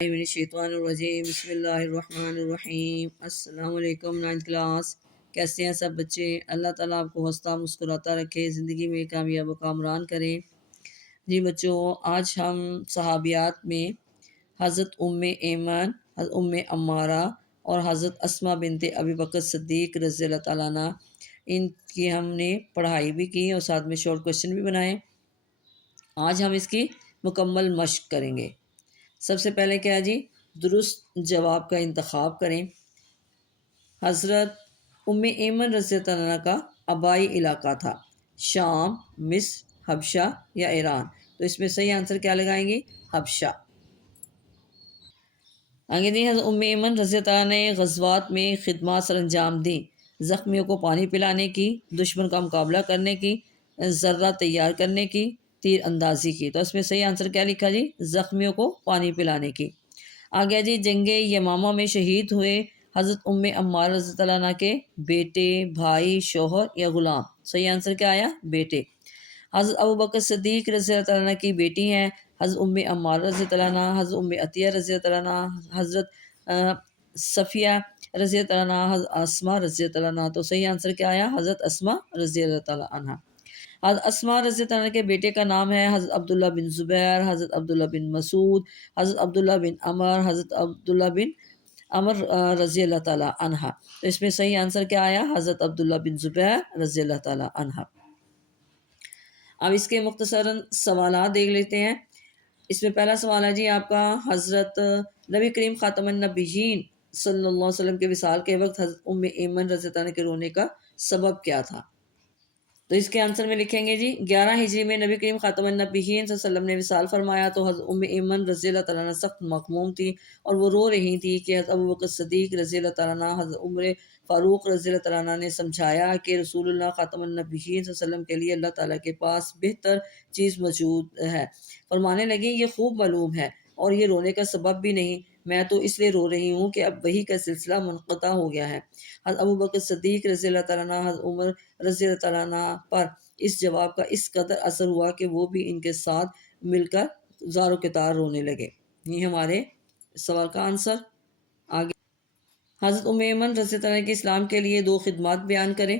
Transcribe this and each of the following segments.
الشیطان الرجیم بسم اللہ الرحمن الرحیم۔ السلام علیکم 9th کلاس، کیسے ہیں سب بچے؟ اللہ تعالیٰ آپ کو ہنستا مسکراتا رکھے، زندگی میں کامیاب و کامران کریں۔ جی بچوں، آج ہم صحابیات میں حضرت ام ایمن، حضرت ام عمارہ اور حضرت اسماء بنت ابی بکر صدیق رضی اللہ تعالیٰ عنہ، ان کی ہم نے پڑھائی بھی کی اور ساتھ میں شارٹ کوشچن بھی بنائے۔ آج ہم اس کی مکمل مشق کریں گے۔ سب سے پہلے کیا جی، درست جواب کا انتخاب کریں۔ حضرت ام ایمن رضی اللہ عنہ کا آبائی علاقہ تھا شام، مصر، حبشہ یا ایران، تو اس میں صحیح آنسر کیا لگائیں گے؟ حبشہ۔ آگے دی، حضرت ام ایمن رضی اللہ عنہ نے غزوات میں خدمات سر انجام دیں، زخمیوں کو پانی پلانے کی، دشمن کا مقابلہ کرنے کی، ذرہ تیار کرنے کی، تیر اندازی کی، تو اس میں صحیح آنسر کیا لکھا جی؟ زخمیوں کو پانی پلانے کی۔ آگے جی، جنگ یمامہ میں شہید ہوئے حضرت ام عمارہ رضی اللہ عنہ کے بیٹے، بھائی، شوہر یا غلام، صحیح آنسر کیا آیا؟ بیٹے۔ حضرت ابو بکر صدیق رضی اللہ عنہ کی بیٹی ہیں حضرت ام عمارہ رضی اللہ عنہ، حضرت ام عطیہ رضی اللہ عنہ، حضرت صفیہ رضی اللہ عنہ، حضرت اسماء رضی اللہ عنہ، تو صحیح آنسر کیا آیا؟ حضرت اسماء رضی اللہ عنہ۔ حضرت اسماء رضی اللہ عنہ کے بیٹے کا نام ہے حضرت عبداللہ بن زبیر، حضرت عبداللہ بن مسعود، حضرت عبداللہ بن عمر، حضرت عبداللہ بن عمر رضی اللہ تعالیٰ عنہ، تو اس میں صحیح آنسر کیا آیا؟ حضرت عبداللہ بن زبیر رضی اللہ تعالیٰ عنہ۔ اب اس کے مختصراً سوالات دیکھ لیتے ہیں۔ اس میں پہلا سوال ہے جی آپ کا، حضرت نبی کریم خاتم النبیین صلی اللہ علیہ وسلم کے وصال کے وقت حضرت ام ایمن رضی اللہ عنہ کے رونے کا سبب کیا تھا؟ تو اس کے آنسر میں لکھیں گے جی، 11 ہجری میں نبی کریم خاتم النبیین صلی اللہ علیہ وسلم نے وصال فرمایا تو حضرت ام ایمن رضی اللہ تعالیٰ عنہ سخت مغموم تھی اور وہ رو رہی تھی کہ حضرت ابو بکر صدیق رضی اللہ تعالیٰ عنہ، حضرت عمر فاروق رضی اللہ تعالیٰ عنہ نے سمجھایا کہ رسول اللہ خاتم النبیین صلی اللہ علیہ وسلم کے لیے اللہ تعالیٰ کے پاس بہتر چیز موجود ہے۔ فرمانے لگے، یہ خوب معلوم ہے اور یہ رونے کا سبب بھی نہیں، میں تو اس لیے رو رہی ہوں کہ اب وحی کا سلسلہ منقطع ہو گیا ہے۔ حضرت ابو بکر صدیق رضی اللہ تعالیٰ عنہ، حضرت عمر رضی اللہ تعالیٰ عنہ پر اس جواب کا اس قدر اثر ہوا کہ وہ بھی ان کے ساتھ مل کر زار و کتار رونے لگے۔ یہ ہمارے سوال کا آنسر۔ آگے، حضرت ام ایمن رضی اللہ عنہ کے اسلام کے لیے 2 خدمات بیان کریں،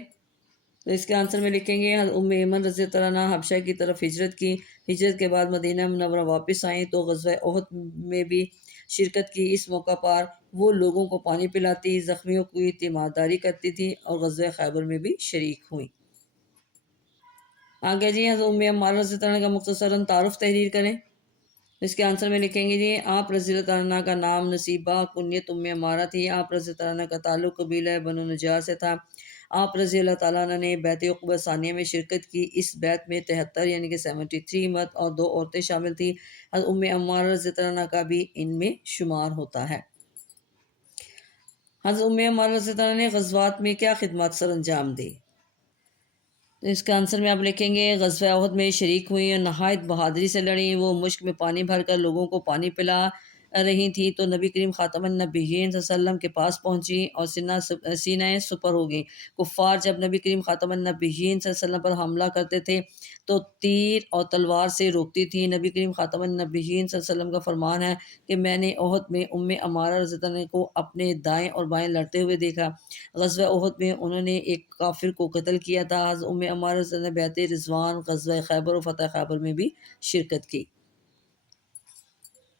تو اس کے آنسر میں لکھیں گے، حضرت ام ایمن رضی اللہ عنہ حبشہ کی طرف ہجرت کی، ہجرت کے بعد مدینہ منورہ واپس آئیں تو غزوہ احد میں بھی شرکت کی۔ اس موقع پر وہ لوگوں کو پانی پلاتی، زخمیوں کی تیمارداری کرتی تھی اور غزوہ خیبر میں بھی شریک ہوئیں۔ آگے جی، حضرت ام عمارہ رضی اللہ عنہ کا مختصراً تعارف تحریر کریں، اس کے آنسر میں لکھیں گے جی، آپ رضی اللہ عنہ کا نام نصیبہ، کنیت ام عمارہ تھی۔ آپ رضی اللہ عنہ کا تعلق قبیلہ بنو نجار سے تھا۔ آپ رضی اللہ تعالیٰ عنہ نے بیعت عقبہ ثانیہ میں شرکت کی۔ اس بیعت میں 73 یعنی کہ 73 مرد اور 2 عورتیں شامل تھیں۔ حضرت ام عمارہ رضی اللہ عنہ کا بھی ان میں شمار ہوتا ہے۔ حضرت ام عمارہ رضی اللہ عنہ نے غزوات میں کیا خدمات سر انجام دی؟ تو اس کا آنسر میں آپ لکھیں گے، غزوہ احد میں شریک ہوئی اور نہایت بہادری سے لڑیں۔ وہ مشک میں پانی بھر کر لوگوں کو پانی پلا رہی تھی تو نبی کریم خاتم النبیین صلی اللہ علیہ وسلم کے پاس پہنچی اور سینہ سپر ہو گئی۔ کفار جب نبی کریم خاتم النبیین صلی اللہ علیہ وسلم پر حملہ کرتے تھے تو تیر اور تلوار سے روکتی تھی۔ نبی کریم خاتم النبیین صلی اللہ علیہ وسلم کا فرمان ہے کہ میں نے احد میں ام عمارہ رضی اللہ عنہ کو اپنے دائیں اور بائیں لڑتے ہوئے دیکھا۔ غزوہ احد میں انہوں نے ایک کافر کو قتل کیا تھا۔ حضرت ام عمارہ رضی اللہ عنہ نے بیعت رضوان، غزوہ خیبر و فتح خیبر میں بھی شرکت کی۔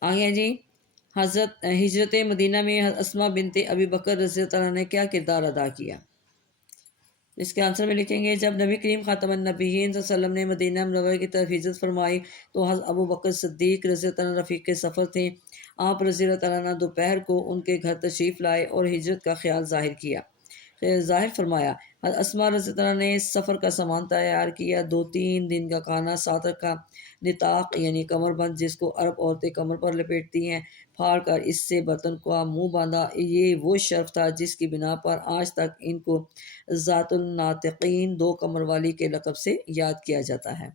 آگے جی، حضرت ہجرت مدینہ میں حضرت اسماء بنت ابی بکر رضی اللہ عنہ نے کیا کردار ادا کیا؟ اس کے آنسر میں لکھیں گے، جب نبی کریم خاتم النبیین صلی اللہ علیہ وسلم نے مدینہ منورہ کی طرف ہجرت فرمائی تو حضرت ابو بکر صدیق رضی اللہ عنہ رفیق سفر تھے۔ آپ رضی اللہ عنہ دوپہر کو ان کے گھر تشریف لائے اور ہجرت کا خیال ظاہر فرمایا۔ حضرت اسماء رضی اللہ عنہ نے سفر کا سامان تیار کیا، 2-3 دن کا کھانا ساتھ رکھا۔ نطاق یعنی کمر بند، جس کو عرب عورتیں کمر پر لپیٹتی ہیں، پھاڑ کر اس سے برتن کا منہ باندھا۔ یہ وہ شرف تھا جس کی بنا پر آج تک ان کو ذات الناطقین، 2 کمر والی کے لقب سے یاد کیا جاتا ہے۔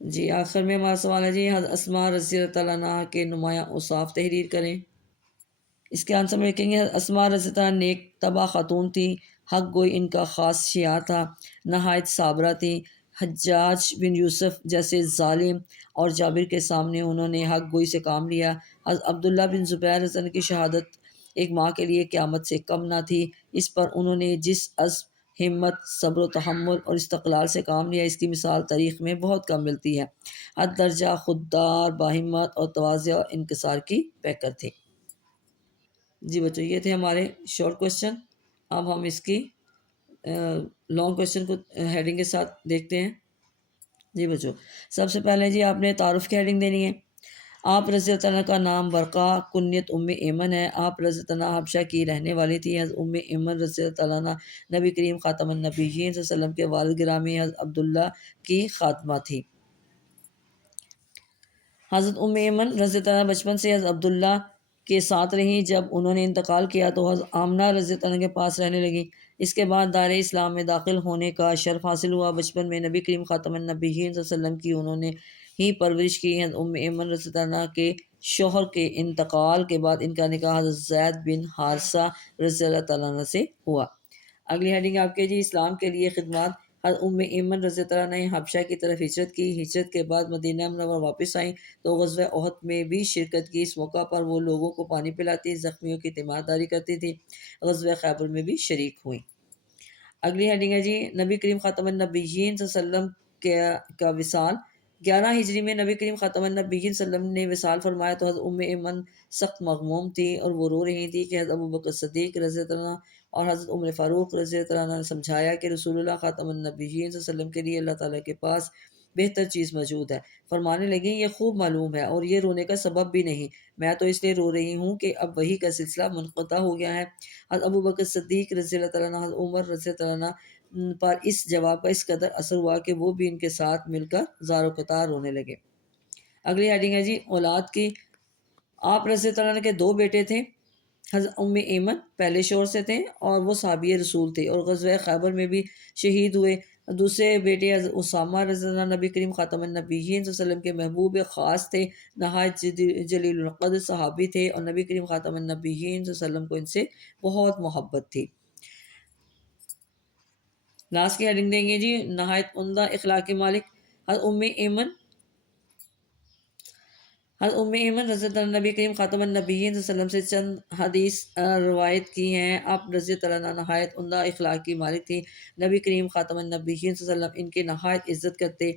جی آخر میں ہمارا سوال ہے جی، حضرت اسماء رضی اللہ عنہ کے نمایاں اوصاف تحریر کریں۔ اس کے آنسر میں لکھیں گے، اسماء رضی اللہ عنہ نیک طبع خاتون تھی، حق گوئی ان کا خاص شعار تھا، نہایت صابرہ تھی، حجاج بن یوسف جیسے ظالم اور جابر کے سامنے انہوں نے حق گوئی سے کام لیا۔ حضرت عبداللہ بن زبیر رضی اللہ عنہ کی شہادت ایک ماں کے لیے قیامت سے کم نہ تھی۔ اس پر انہوں نے جس عزم، ہمت، صبر و تحمل اور استقلال سے کام لیا، اس کی مثال تاریخ میں بہت کم ملتی ہے۔ حد درجہ خوددار، باہمت اور تواضع اور انکسار کی پیکر تھے۔ جی بچوں، یہ تھے ہمارے شارٹ کوشچن۔ اب ہم اس کی لانگ کوشچن کو ہیڈنگ کے ساتھ دیکھتے ہیں۔ جی بچوں، سب سے پہلے جی آپ نے تعارف کی ہیڈنگ دینی ہے۔ آپ رضی اللہ عنہ کا نام برقہ، کنیت ایمن ہے۔ آپ رضی اللہ عنہ حبشہ کی رہنے والی تھی۔ حضرت ایمن رضی اللہ عنہ نبی کریم خاتم النبیین صلی اللہ علیہ وسلم کے والد گرامی حضرت عبداللہ کی خادمہ تھی۔ حضرت ایمن رضی اللہ عنہ بچپن سے حضرت عبداللہ کے ساتھ رہیں۔ جب انہوں نے انتقال کیا تو حضرت آمنہ رضی اللہ عنہ کے پاس رہنے لگیں۔ اس کے بعد دار اسلام میں داخل ہونے کا شرف حاصل ہوا۔ بچپن میں نبی کریم خاتم النبیین صلی اللہ علیہ وسلم کی انہوں نے ہی پرورش کی۔ حضرت ایمن رضی اللہ عنہ کے شوہر کے انتقال کے بعد ان کا نکاح حضرت زید بن حارثہ رضی اللہ عنہ سے ہوا۔ اگلی ہیڈنگ آپ کے جی اسلام کے لیے خدمات۔ حضرت ایمن رضی اللہ عنہ نے حبشہ کی طرف ہجرت کی۔ ہجرت کے بعد مدینہ منورہ واپس آئیں تو غزوہ احد میں بھی شرکت کی۔ اس موقع پر وہ لوگوں کو پانی پلاتی، زخمیوں کی تیمارداری کرتی تھی۔ غزوہ خیبر میں بھی شریک ہوئیں۔ اگلی ہیڈنگ ہے جی نبی کریم خاتم النبیین صلی اللہ علیہ وسلم کا وصال۔ 11 ہجری میں نبی کریم خاتم النبیین صلی اللہ علیہ وسلم نے وصال فرمایا تو حضرت ایمن سخت مغموم تھی اور وہ رو رہی تھی کہ حضرت ابوبکر صدیق رضی اللہ عنہ اور حضرت عمر فاروق رضی اللہ عنہ نے سمجھایا کہ رسول اللہ خاتم النبیین صلی اللہ علیہ وسلم کے لیے اللہ تعالیٰ کے پاس بہتر چیز موجود ہے۔ فرمانے لگیں یہ خوب معلوم ہے اور یہ رونے کا سبب بھی نہیں، میں تو اس لیے رو رہی ہوں کہ اب وحی کا سلسلہ منقطع ہو گیا ہے۔ حضرت ابوبکر صدیق رضی اللہ عنہ، حضرت عمر رضی اللہ عنہ پر اس جواب کا اس قدر اثر ہوا کہ وہ بھی ان کے ساتھ مل کر زار و قطار رونے لگے۔ اگلی ہیڈنگ ہے جی اولاد کی۔ آپ رضی اللہ عنہ کے 2 بیٹے تھے۔ حضرت ایمن پہلے شوہر سے تھے اور وہ صحابی رسول تھے اور غزوہ خیبر میں بھی شہید ہوئے۔ دوسرے بیٹے حضرت اسامہ رضی اللہ عنہ نبی کریم خاتم النبیین صلی اللہ علیہ وسلم کے محبوب خاص تھے، نہایت جلیل القدر صحابی تھے اور نبی کریم خاتم النبیین صلی اللہ علیہ وسلم کو ان سے بہت محبت تھی۔ لاسٹ کی ہیڈنگ دیں گے جی نہایت عمدہ اخلاق کے مالک۔ حضرت ایمن رضی اللہ عنہ نبی کریم خاتم النبیین صلی اللہ علیہ وسلم سے چند حدیث روایت کی ہیں۔ آپ رضی اللہ عنہ نہایت عمدہ اخلاق کی مالک تھی۔ نبی کریم خاتم النبیین صلی اللہ علیہ وسلم ان کی نہایت عزت کرتے۔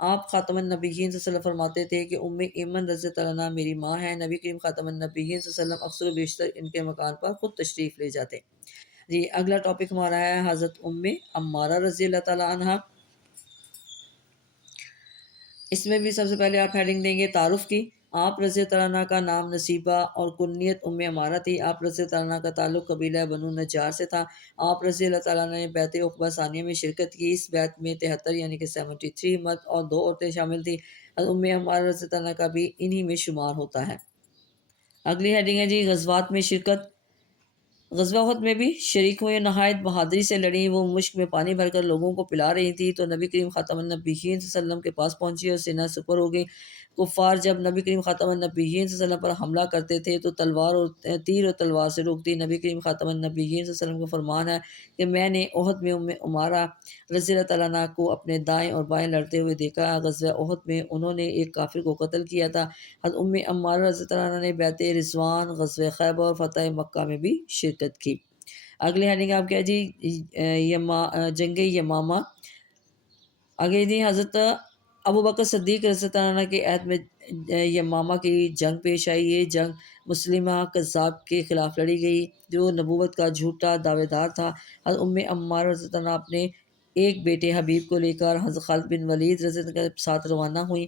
آپ خاتم النبیین صلی اللہ علیہ وسلم فرماتے تھے کہ ایمن رضی اللہ عنہ میری ماں ہے۔ نبی کریم خاتم النبیین صلی اللہ علیہ وسلم اکثر و بیشتر ان کے مکان پر خود تشریف لے جاتے۔ جی اگلا ٹاپک ہمارا ہے حضرت عمارہ رضی اللہ تعالیٰ عنہ۔ اس میں بھی سب سے پہلے آپ ہیڈنگ دیں گے تعارف کی۔ آپ رضی اللہ عنہ کا نام نصیبہ اور کنیت عمارہ تھی۔ آپ رضی اللہ عنہ کا تعلق قبیلہ بنو نجار سے تھا۔ آپ رضی اللہ تعالیٰ عنہ نے بیعت عقبہ ثانیہ میں شرکت کی۔ اس بیعت میں 73 یعنی کہ 73 مرد اور 2 عورتیں شامل تھیں۔ حضرت عمارہ رضی اللہ عنہ کا بھی انہی میں شمار ہوتا ہے۔ اگلی ہیڈنگ ہے جی غزوات میں شرکت۔ غزوہ احد میں بھی شریک ہوئے، نہایت بہادری سے لڑیں۔ وہ مشک میں پانی بھر کر لوگوں کو پلا رہی تھی تو نبی کریم خاتم النبیین صلی اللہ علیہ وسلم کے پاس پہنچی اور سینہ سپر ہو گئی۔ کفار جب نبی کریم خاتم النبیین صلی اللہ علیہ وسلم پر حملہ کرتے تھے تو تیر اور تلوار سے روکتی۔ نبی کریم خاتم النبیین صلی اللہ علیہ وسلم کا فرمان ہے کہ میں نے احد میں عمارہ رضی اللہ تعالیٰ عنہ کو اپنے دائیں اور بائیں لڑتے ہوئے دیکھا۔ غزوہ احد میں انہوں نے ایک کافر کو قتل کیا تھا۔ حضرت عمارہ رضی اللہ عنہ نے بیعت رضوان، غزوہ خیبر اور فتح مکہ میں بھی شرکت کی۔ اگلی ہیڈنگ آپ کیا جی جنگ یمامہ۔ آگے جی حضرت ابوبکر صدیق رضی اللہ عنہ کے عہد میں یمامہ کی جنگ پیش آئی۔ یہ جنگ مسلمہ کذاب کے خلاف لڑی گئی جو نبوت کا جھوٹا دعوے دار تھا۔ حضرت عمارہ رضی اللہ عنہ اپنے ایک بیٹے حبیب کو لے کر حضرت خالد بن ولید رضی اللہ عنہ کے ساتھ روانہ ہوئیں۔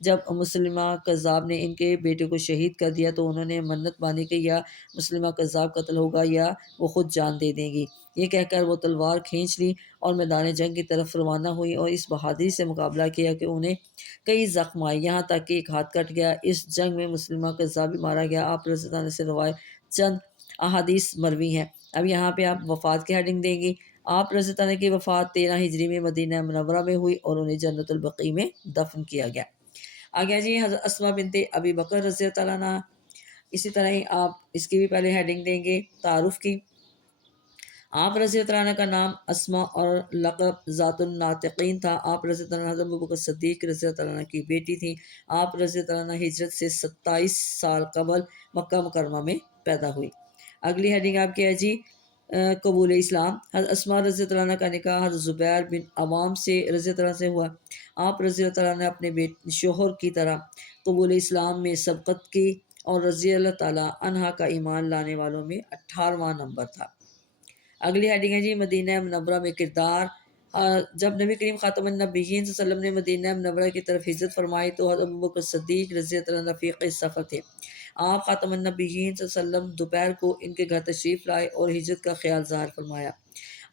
جب مسلمہ کذاب نے ان کے بیٹے کو شہید کر دیا تو انہوں نے منت باندھی کہ یا مسلمہ کذاب قتل ہوگا یا وہ خود جان دے دیں گی۔ یہ کہہ کر وہ تلوار کھینچ لی اور میدان جنگ کی طرف روانہ ہوئی اور اس بہادری سے مقابلہ کیا کہ انہیں کئی زخم آئے، یہاں تک کہ ایک ہاتھ کٹ گیا۔ اس جنگ میں مسلمہ کذاب بھی مارا گیا۔ آپ رضی اللہ عنہ سے روایت چند احادیث مروی ہیں۔ اب یہاں پہ آپ وفات کی ہیڈنگ دیں گی۔ آپ رضی اللہ عنہ کی وفات 13 ہجری میں مدینہ منورہ میں ہوئی اور انہیں جنت البقیع میں دفن کیا گیا۔ آگیا جی حضرت اسماء بنت ابی بکر رضی اللہ عنہ۔ اسی طرح ہی آپ اس کی بھی پہلے ہیڈنگ دیں گے تعارف کی۔ آپ رضی اللہ عنہ کا نام اسما اور لقب ذات الناطقین تھا۔ آپ رضی اللہ عنہ حضرت ابوبکر صدیق رضی اللہ عنہ کی بیٹی تھیں۔ آپ رضی اللہ عنہ ہجرت سے 27 سال قبل مکہ مکرمہ میں پیدا ہوئی۔ اگلی ہیڈنگ آپ کی ہے جی قبول اسلام۔ حضرت اسما رضی اللہ عنہ کا نکاح حضرت زبیر بن عوام سے رضی اللہ عنہ سے ہوا۔ آپ رضی اللہ عنہ نے اپنے شوہر کی طرح قبول اسلام میں سبقت کی اور رضی اللہ تعالیٰ عنہ کا ایمان لانے والوں میں 18واں نمبر تھا۔ اگلی ہیڈنگ ہے جی مدینہ منورہ میں کردار۔ جب نبی کریم خاتم النبیین صلی اللہ علیہ وسلم نے مدینہ منورہ کی طرف ہجرت فرمائی تو حضرت ابوبکر صدیق رضی اللہ عنہ رفیق سفر تھے۔ آپ خاتم النبیین صلی اللہ علیہ وسلم دوپہر کو ان کے گھر تشریف لائے اور ہجرت کا خیال ظاہر فرمایا۔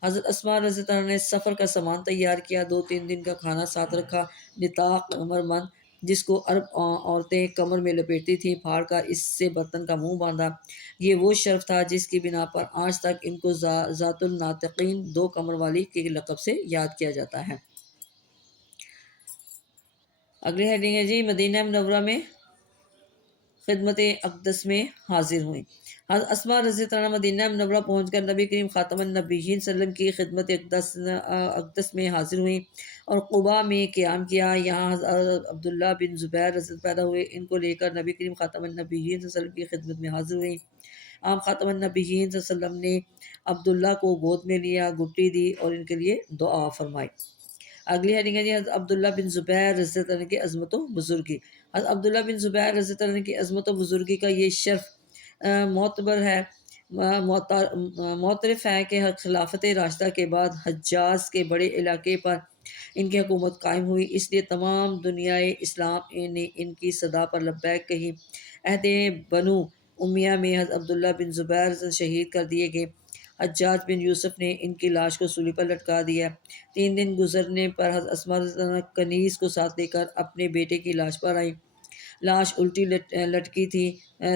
حضرت اسما رضی اللہ عنہ نے سفر کا سامان تیار کیا، 2-3 دن کا کھانا ساتھ رکھا۔ نطاق کمربند جس کو عرب عورتیں کمر میں لپیٹتی تھیں پھاڑ کر اس سے برتن کا منہ باندھا۔ یہ وہ شرف تھا جس کی بنا پر آج تک ان کو ذات الناطقین 2 کمر والی کے لقب سے یاد کیا جاتا ہے۔ اگلی ہیڈنگ ہے جی مدینہ منورہ میں خدمت اقدس میں حاضر ہوئیں۔ حضرت اسما رضی اللہ عنہ مدینہ منورہ پہنچ کر نبی کریم خاتم النبیین صلی اللہ علیہ وسلم کی خدمت اقدس میں حاضر ہوئیں اور قباء میں قیام کیا۔ یہاں حضرت عبداللہ بن زبیر رضی اللہ پیدا ہوئے۔ ان کو لے کر نبی کریم خاتم النبیین صلی اللہ علیہ وسلم کی خدمت میں حاضر ہوئیں۔ آپ خاتم النبیین صلی اللہ علیہ وسلم نے عبداللہ کو گود میں لیا، گھٹی دی اور ان کے لیے دعا فرمائی۔ اگلی ہیڈنگ ہے جی حضرت عبداللہ بن زبیر رضی اللہ عنہ کی عظمت و بزرگی۔ حضرت عبداللہ بن زبیر رضی اللہ عنہ کی عظمت و بزرگی کا یہ شرف معتبر ہے، معترف ہے کہ خلافت راشدہ کے بعد حجاز کے بڑے علاقے پر ان کی حکومت قائم ہوئی، اس لیے تمام دنیائے اسلام نے ان کی صدا پر لبیک کہی۔ عہد بنو امیہ میں حضرت عبداللہ بن زبیر شہید کر دیے گئے۔ حجاج بن یوسف نے ان کی لاش کو سولی پر لٹکا دیا۔ 3 دن گزرنے پر حضرت اسما رضی اللہ عنہ کنیز کو ساتھ لے کر اپنے بیٹے کی لاش پر آئی۔ لاش الٹی لٹکی تھی۔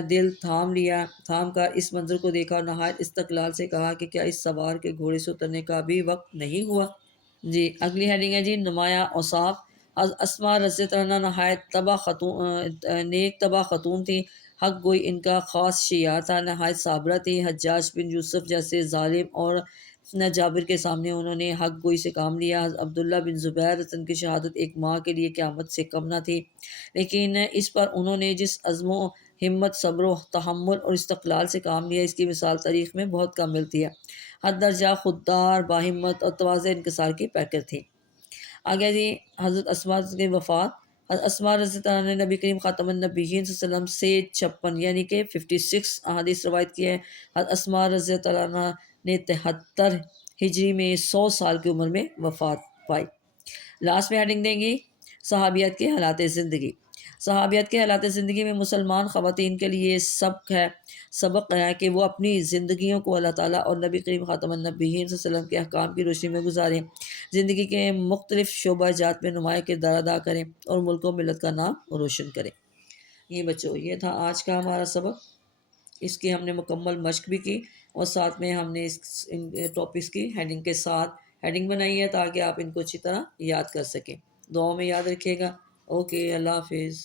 دل تھام کر اس منظر کو دیکھا اور نہایت استقلال سے کہا کہ کیا اس سوار کے گھوڑے سے اترنے کا بھی وقت نہیں ہوا؟ جی اگلی ہیڈنگ ہے جی نمایاں اوصاف۔ حضرت اسما رضی اللہ عنہ نہایت نیک طبع خاتون تھی۔ حق گوئی ان کا خاص شیار تھا، نہایت صابرہ تھی۔ حجاج بن یوسف جیسے ظالم اور جابر کے سامنے انہوں نے حق گوئی سے کام لیا۔ حضرت عبداللہ بن زبیر ان کی شہادت ایک ماں کے لیے قیامت سے کم نہ تھی، لیکن اس پر انہوں نے جس عزم و ہمت، صبر و تحمل اور استقلال سے کام لیا اس کی مثال تاریخ میں بہت کم ملتی ہے۔ حد درجہ خوددار، باہمت اور تواضع انکسار کی پیکر تھی۔ آگے جی حضرت اسما کی وفات۔ حضرت اسما رضی اللہ عنہ نے نبی کریم خاتم النبیین صلی اللہ علیہ وسلم سے 56 یعنی کہ 56 احادیث روایت کی ہے۔ حضرت اسما رضی اللہ عنہ نے 73 ہجری میں 100 سال کی عمر میں وفات پائی۔ لاسٹ میں ہیڈنگ دیں گی صحابیات کے حالات زندگی۔ صحابیات کے حالات زندگی میں مسلمان خواتین کے لیے سبق ہے کہ وہ اپنی زندگیوں کو اللہ تعالیٰ اور نبی کریم خاتم النبیین صلی اللہ علیہ وسلم کے احکام کی روشنی میں گزاریں، زندگی کے مختلف شعبہ جات میں نمایاں کردار ادا کریں اور ملک و ملت کا نام روشن کریں۔ یہ بچوں یہ تھا آج کا ہمارا سبق۔ اس کی ہم نے مکمل مشق بھی کی اور ساتھ میں ہم نے ان ٹاپکس کی ہیڈنگ کے ساتھ ہیڈنگ بنائی ہے تاکہ آپ ان کو اچھی طرح یاد کر سکیں۔ دعاؤں میں یاد رکھیے گا۔ اوکے، اللہ حافظ۔